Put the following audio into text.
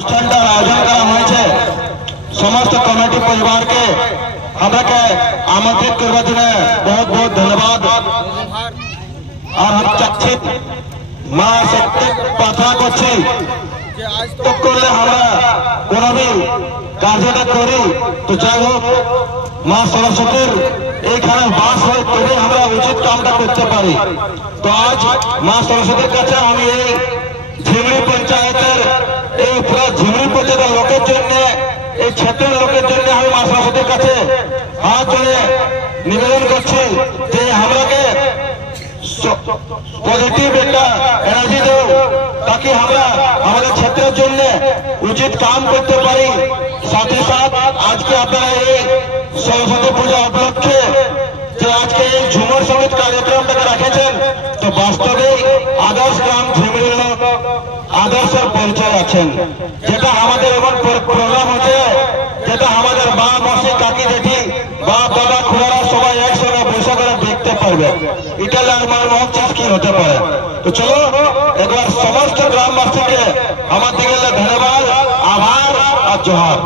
অনুষ্ঠানটার আয়োজন করা হয়েছে সমস্ত কমিটি পরিবারকে আমাকে আমন্ত্রিত করবার জন্য বহুত বহুত ধন্যবাদ। আর हम চাচ্ছি মা সত্যি প্রার্থনা করছি তো করলে আমরা কোনো কার্যটা করি তো যাই হোক মা সরস্বতীর এইখানে বাস হয়ে তবে আমরা উচিত কামটা করতে পারি। তো আজ মা সরস্বতীর কাছে আমি এই ঝিমড়ি পঞ্চায়েতের এই পুরো ঝিমড়ি পঞ্চায়েতের লোকের জন্য এই ক্ষেত্রের লোকের জন্য আমি মা সরস্বতীর কাছে হাত ধরে নিবেদন করছি যে আমাকে পজিটিভ একটা এনার্জি দেও তাকে আমরা আমাদের ক্ষেত্রের জন্য উচিত কাম করতে পারি। সাথে সাথ আজকে আপনারা এই সরস্বতী পূজা উপলক্ষে যে আজকে এই ঝুমর সঙ্গীত কার্যক্রমটাকে রাখেছেন তো বাস্তবে আদর্শ গ্রাম ঝিমড়ির লোক আদর্শের পরিচয় আছেন, যেটা আমাদের এমন প্রোগ্রাম হচ্ছে যেটা আমাদের মা মাসি কাকি জেঠি বাপ দাদা খুড়ারা সবাই একসঙ্গে বসে করে দেখতে পারবে। এটা আমার মহৎ চাষ কি হতে পারে। তো চলো একবার সমস্ত গ্রামবাসীকে আমার দিকে ধন্যবাদ, আভার আর জোহার।